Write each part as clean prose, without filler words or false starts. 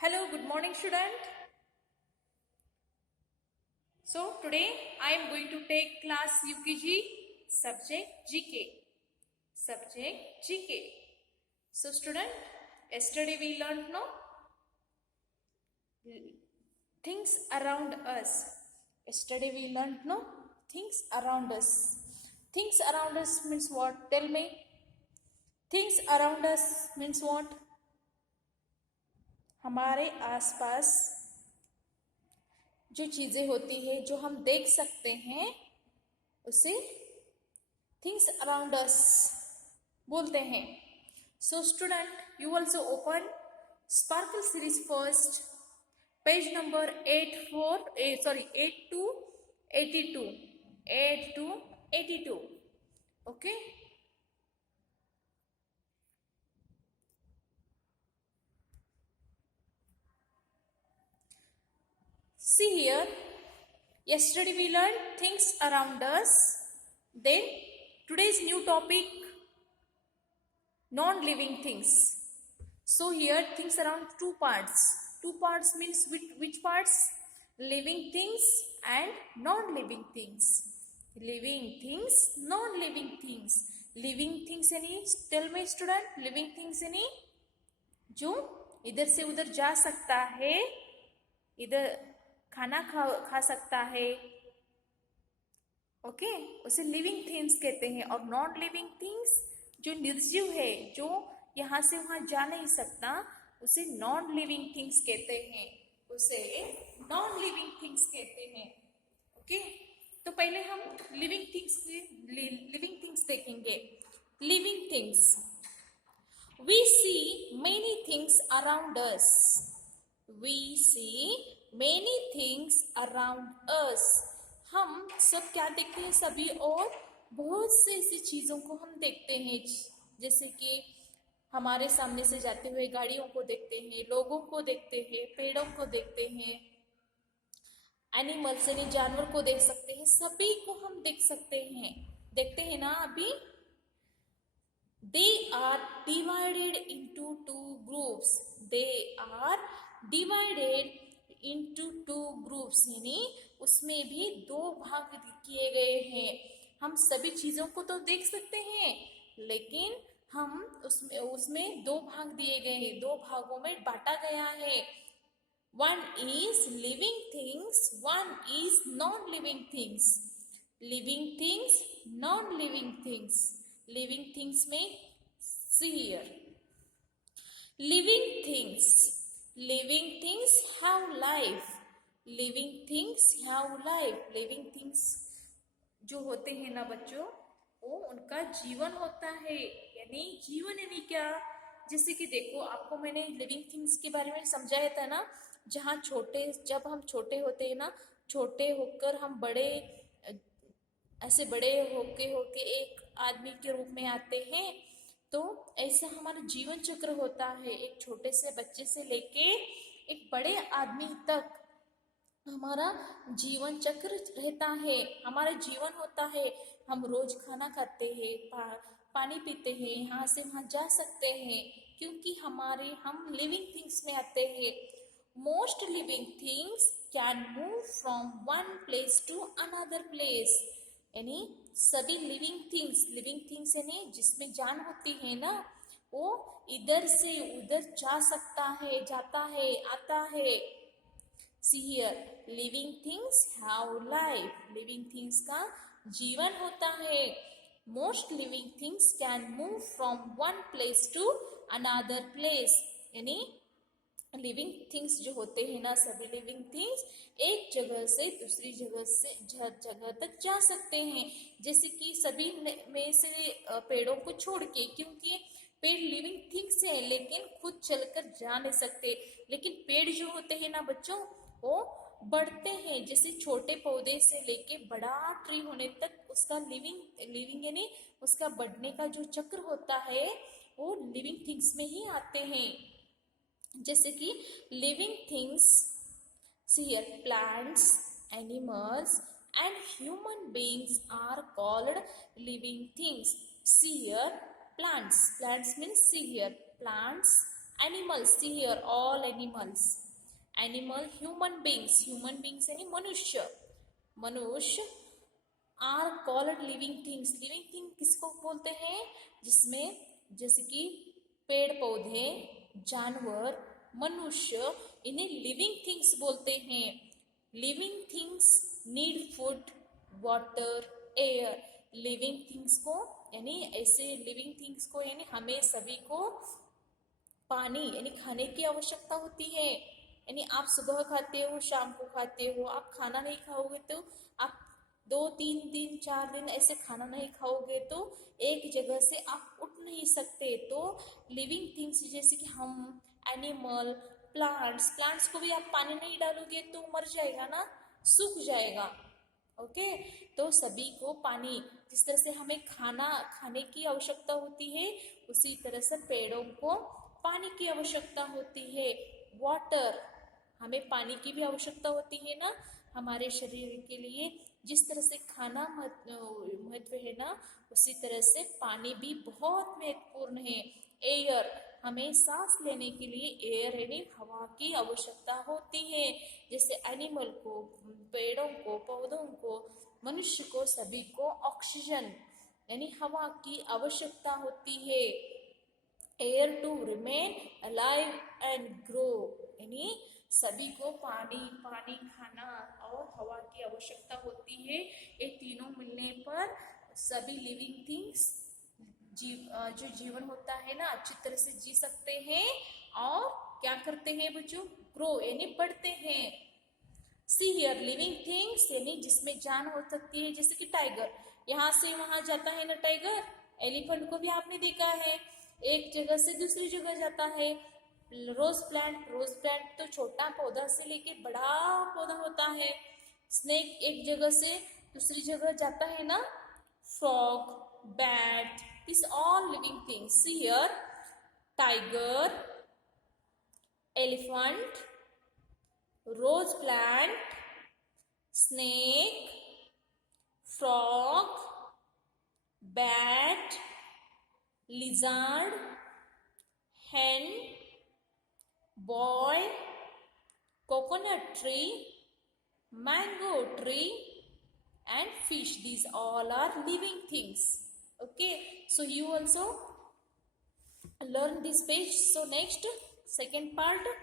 Hello, good morning, student. So today I am going to take class UKG subject GK. Subject GK. So student, yesterday we learned no things around us. Yesterday we learned no things around us. Things around us means what? Tell me. Things around us means what? हमारे आसपास जो चीजें होती है जो हम देख सकते हैं उसे थिंग्स अराउंड अस बोलते हैं. So student, you also open sparkle series first page number 8 to 82. Okay. See here, yesterday we learned things around us. Then today's new topic, non-living things. So here things around two parts. Two parts means which parts? Living things and non-living things. Living things, non-living things. Living things यानी, tell me student, living things यानी जो इधर से उधर जा सकता है, इधर खाना खा सकता है, ओके, उसे लिविंग थिंग्स कहते हैं. और नॉन लिविंग थिंग्स जो निर्जीव है, जो यहाँ से वहां जा नहीं सकता, उसे नॉन लिविंग थिंग्स कहते हैं. उसे नॉन लिविंग थिंग्स कहते हैं. ओके, तो पहले हम लिविंग थिंग्स देखेंगे. Living things, we see many things around us. We see many things around us. हम सब क्या देखते हैं? सभी और बहुत से ऐसी चीज़ों को हम देखते हैं, जैसे कि हमारे सामने से जाते हुए गाड़ियों को देखते हैं, लोगों को देखते हैं, पेड़ों को देखते हैं, एनिमल्स यानी जानवर को देख सकते हैं, सभी को हम देख सकते हैं. देखते हैं ना अभी. They are divided into two groups. They are divided into two groups यानी उसमें भी दो भाग किए गए हैं. हम सभी चीजों को तो देख सकते हैं, लेकिन हम उसमें दो भाग दिए गए हैं, दो भागों में बांटा गया है. One is living things, one is non-living things. Living things, non-living things. Living things में see here. Living things. Living things have life. Living things have life. Living things जो होते हैं ना बच्चों, वो उनका जीवन होता है. यानी जीवन यानी क्या? जैसे कि देखो, आपको मैंने लिविंग थिंग्स के बारे में समझाया था ना, जब हम छोटे होते हैं ना, छोटे होकर हम ऐसे बड़े होके एक आदमी के रूप में आते हैं. तो ऐसा हमारा जीवन चक्र होता है. एक छोटे से बच्चे से लेके एक बड़े आदमी तक हमारा जीवन चक्र रहता है, हमारा जीवन होता है. हम रोज खाना खाते हैं, पानी पीते हैं, यहाँ से वहाँ जा सकते हैं, क्योंकि हम लिविंग थिंग्स में आते हैं. Most living things can move from one place to another place. यानी सभी लिविंग थिंग्स यानी जिसमें जान होती है ना, वो इधर से उधर जा सकता है, जाता है, आता है. See here, living things have life. Living things का जीवन होता है. Most living things can move from one place to another place. यानी लिविंग थिंग्स जो होते हैं ना, सभी लिविंग थिंग्स एक जगह से दूसरी जगह तक जा सकते हैं. जैसे कि सभी में से पेड़ों को छोड़ के, क्योंकि पेड़ लिविंग थिंग्स है लेकिन खुद चलकर जा नहीं सकते. लेकिन पेड़ जो होते हैं ना बच्चों, वो बढ़ते हैं. जैसे छोटे पौधे से लेके बड़ा ट्री होने तक उसका लिविंग यानी उसका बढ़ने का जो चक्र होता है, वो लिविंग थिंग्स में ही आते हैं. जैसे कि living things, see here, plants, animals and human beings are called living things. See here, plants means see here, plants, animals, see here all animals, animal, human beings, human beings यानी मनुष्य, मनुष्य are called living things, living thing किसको बोलते हैं, जिसमें जैसे कि पेड़ पौधे, जानवर, मनुष्य, इन्हें लिविंग थिंग्स बोलते हैं। Living things need food, water, air, living things को यानी ऐसे लिविंग थिंग्स को यानी हमें सभी को पानी यानी खाने की आवश्यकता होती है। यानी आप सुबह खाते हो, शाम को खाते हो, आप खाना नहीं खाओगे तो आप 2-3 दिन 4 दिन ऐसे खाना नहीं खाओगे तो एक जगह से आप उठ नहीं सकते। तो लिविंग थिंग्स जैसे कि हम, एनिमल, प्लांट्स, प्लांट्स को भी आप पानी नहीं डालोगे तो मर जाएगा ना, सूख जाएगा। ओके, तो सभी को पानी, जिस तरह से हमें खाना खाने की आवश्यकता होती है उसी तरह से पेड़ों को पानी की आवश्यकता होती है। वाटर, हमें पानी की भी आवश्यकता होती है ना हमारे शरीर के लिए। जिस तरह से खाना महत्व है ना, उसी तरह से पानी भी बहुत महत्वपूर्ण है। एयर, हमें सांस लेने के लिए एयर यानी हवा की आवश्यकता होती है। जैसे एनिमल को, पेड़ों को, पौधों को, मनुष्य को, सभी को ऑक्सीजन यानी हवा की आवश्यकता होती है। Air to remain alive and grow, यानी सभी को पानी, पानी, खाना और हवा की आवश्यकता होती है। ये तीनों मिलने पर सभी लिविंग थिंग्स जो जीवन होता है ना अच्छी तरह से जी सकते हैं और क्या करते हैं बच्चों, ग्रो यानी बढ़ते हैं। सी हियर लिविंग थिंग्स यानी जिसमें जान हो सकती है, जैसे कि टाइगर यहाँ से वहां जाता है ना टाइगर, एलिफेंट को भी आपने देखा है एक जगह से दूसरी जगह जाता है। रोज प्लांट, रोज प्लांट तो छोटा पौधा से लेके बड़ा पौधा होता है। स्नेक एक जगह से दूसरी जगह जाता है ना। Frog, bat, this all living things. See here tiger, elephant, rose plant, snake, frog, bat, lizard, hen, boy, coconut tree, mango tree and fish. These all are living things. Okay, so you also learn this page. So next, second part,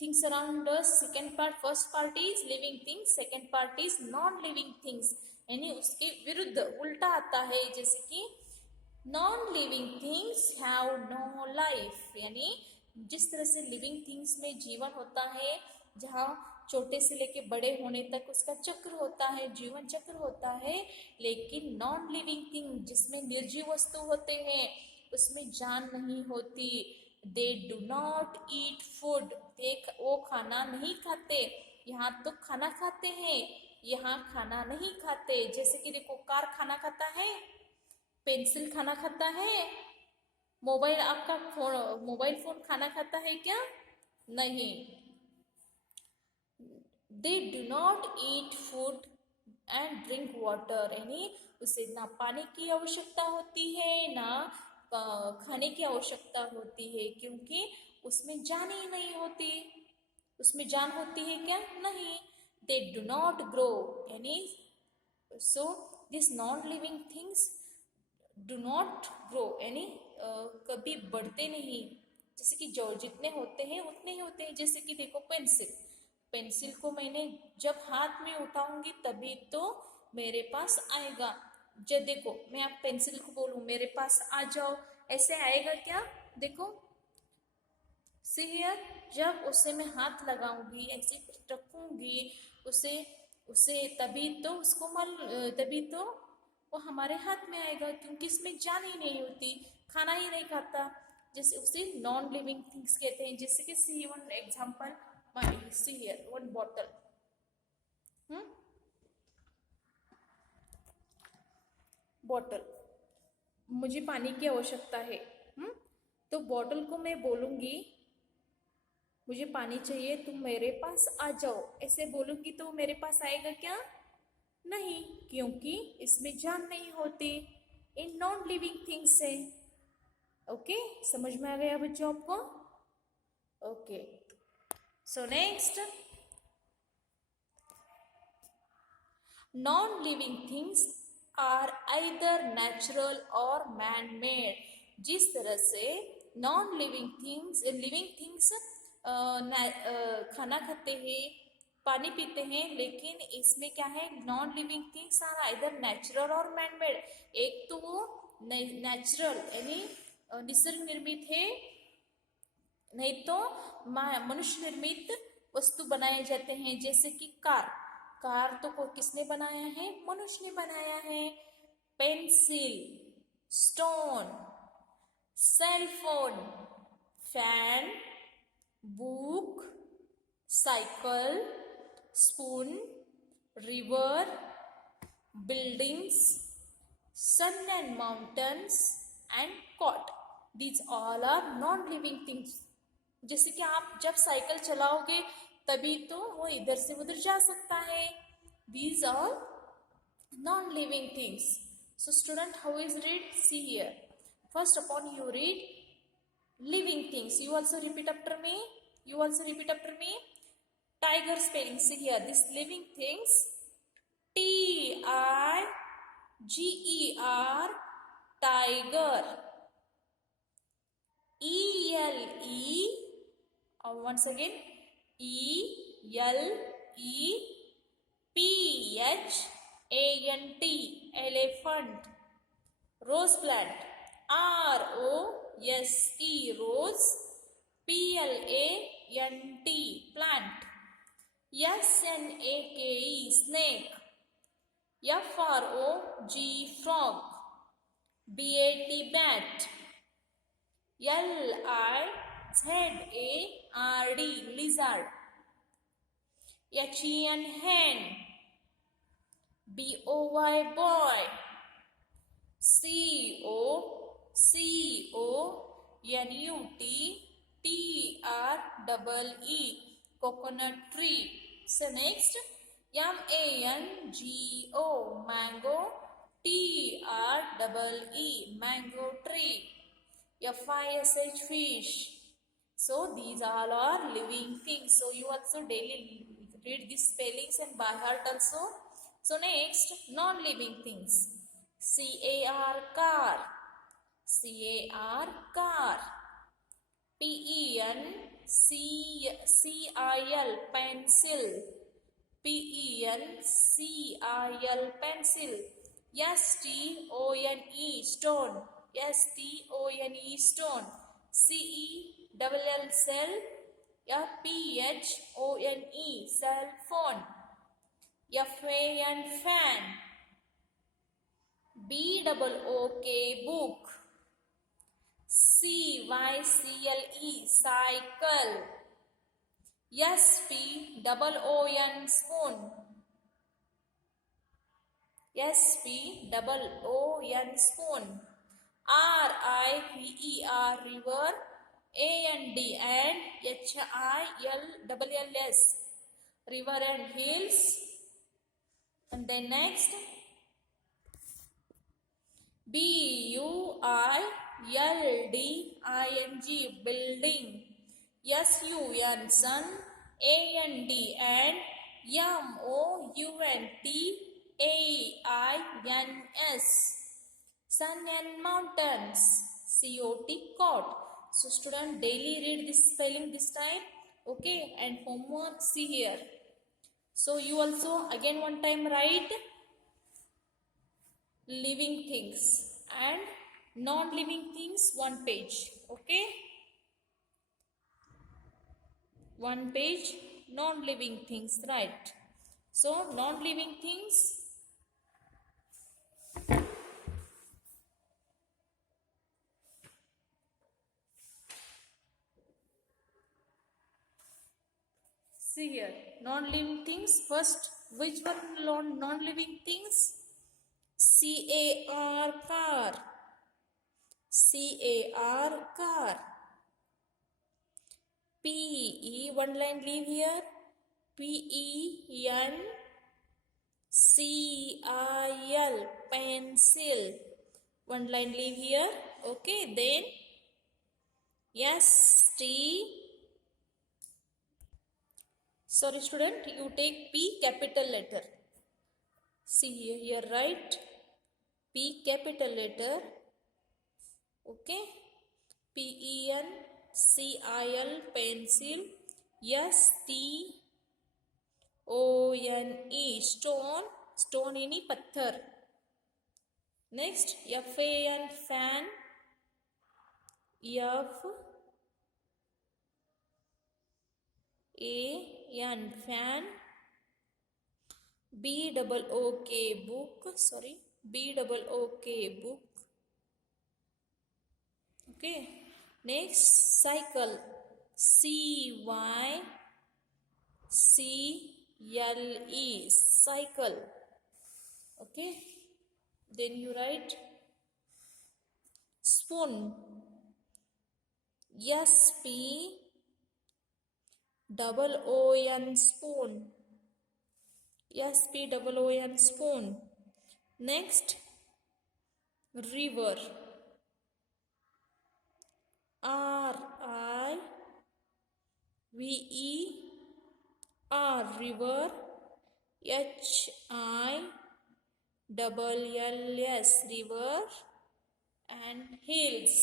things around us. Second part, first part is living things, second part is non living things, यानी उसके विरुद्ध उल्टा आता है। जैसे कि non living things have no life, यानी जिस तरह से लिविंग थिंग्स में जीवन होता है, जहाँ छोटे से लेके बड़े होने तक उसका चक्र होता है, जीवन चक्र होता है। लेकिन नॉन लिविंग थिंग जिसमें निर्जीव वस्तु होते हैं उसमें जान नहीं होती। They do not eat food, वो खाना नहीं खाते। यहाँ तो खाना खाते हैं, यहाँ खाना नहीं खाते। जैसे कि देखो कार खाना खाता है, पेंसिल खाना खाता है, मोबाइल, आपका फोन, मोबाइल फोन खाना खाता है क्या? नहीं। They do not eat food and drink water, यानी उसे ना पानी की आवश्यकता होती है ना खाने की आवश्यकता होती है, क्योंकि उसमें जान ही नहीं होती। उसमें जान होती है क्या? नहीं। दे डू नॉट ग्रो, यानी so this non living things do not grow, यानी कभी बढ़ते नहीं। जैसे कि जो जितने होते हैं उतने ही होते हैं। जैसे कि देखो पेंसिल, पेंसिल को मैंने जब हाथ में उठाऊंगी तभी तो मेरे पास आएगा। जब देखो मैं आप पेंसिल को बोलूं मेरे पास आ जाओ, ऐसे आएगा क्या? देखो सी हियर, जब उसे मैं हाथ लगाऊंगी, ऐसे रखूंगी उसे उसे तभी तो उसको तभी तो वो हमारे हाथ में आएगा, क्योंकि इसमें जान ही नहीं होती, खाना ही नहीं खाता। जैसे उसे नॉन लिविंग थिंग्स कहते हैं। जैसे कि see one example, see here one bottle, bottle, मुझे पानी की आवश्यकता है, तो बॉटल को मैं बोलूंगी मुझे पानी चाहिए, तुम मेरे पास आ जाओ, ऐसे बोलूंगी तो मेरे पास आएगा क्या? नहीं, क्योंकि इसमें जान नहीं होती। इन नॉन लिविंग थिंग्स है। ओके, समझ में आ गया बच्चों आपको? Okay, so next, non living things are either natural और मैन मेड। जिस तरह से non living things, living things खाना खाते हैं, पानी पीते हैं, लेकिन इसमें क्या है, non living things are either natural और मैन मेड। एक तो वो नेचुरल यानी निसर्ग निर्मित है, नहीं तो मनुष्य निर्मित वस्तु बनाए जाते हैं, जैसे कि कार। कार तो किसने बनाया है? मनुष्य ने बनाया है। Pencil, stone, cell phone, fan, book, cycle, spoon, river, buildings, sun and mountains and cot. These all are non-living things. जैसे कि आप जब साइकिल चलाओगे तभी तो वो इधर से उधर जा सकता है. These are non-living things. So student, how is read? See here. First upon you read living things. You also repeat after me. You also repeat after me. Tiger spelling. See here. This living things. Tiger. Tiger. ELE. Once again. ELEPHANT. Elephant. Rose plant. ROSE. Rose. PLANT. Plant. SNAKE. Snake. FROG. Frog. BAT. Bat. LIZARD. Lizard. HEN. Hen. BOY. Boy. CONUT. Coconut tree. So next, MANGO. Mango. TREE. Mango tree. FISH. Fish. So these all are living things. So you also daily read these spellings and by heart also. So next, non-living things. CAR. Car. Car. PENCIL. Pencil. PENCIL. Pencil. STONE. Stone. STONE. Stone. CELL. Cell. PHONE. Cell phone. FAN. Fan. BOOK. Book. CYCLE. Cycle. SPOON. Spoon. SPOON. Spoon. RIVER. River. AND and HILLS. River and hills. And then next, BUILDING. Building. SUN. Sun. AND and MOUNTAINS. Sun and mountains. COT. Cot. So student, daily read this spelling this time. Okay, and homework see here. So you also again one time write living things and non-living things one page. Okay, one page non-living things, right? So non-living things, see here, non-living things. First, which one non-living things? CAR. Car. CAR. Car. PE. One line leave here. PENCIL. Pencil. One line leave here. Okay, then S T. Sorry student, you take P capital letter. See here, right? P capital letter. Okay. PENCIL pencil. STONE stone. Stone ini पत्थर. Next FAN fan. FAN fan. BOOK book. Sorry, BOOK book. Okay. Next cycle. CYCLE cycle. Okay. Then you write spoon. SPOON spoon. SPOON spoon. Next river. RIVER river. HILLS river. And hills.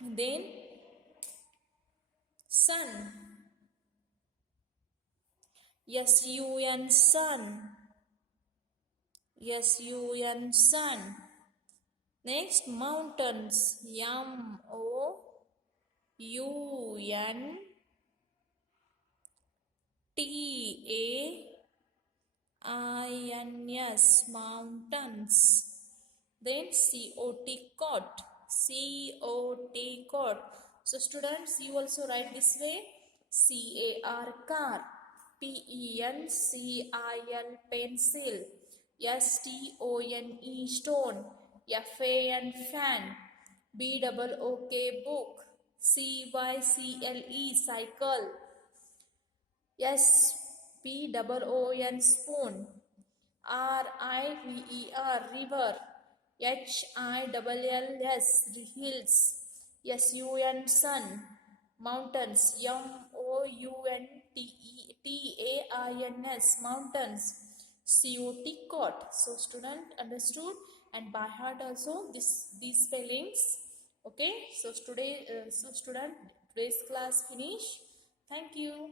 Then sun. SUN sun. SUN sun. Next mountains. MOUNTAINS mountains. Then COT cot. So students, you also write this way. CAR car. PENCIL pencil. STONE stone. FAN fan. BOOK book. CYCLE cycle. SPOON spoon. RIVER river. HILLS hills. SUN sun mountains. MOUNTAINS mountains. COT cot. So student understood and by heart also these spellings. Okay, so student, today's class finish. Thank you.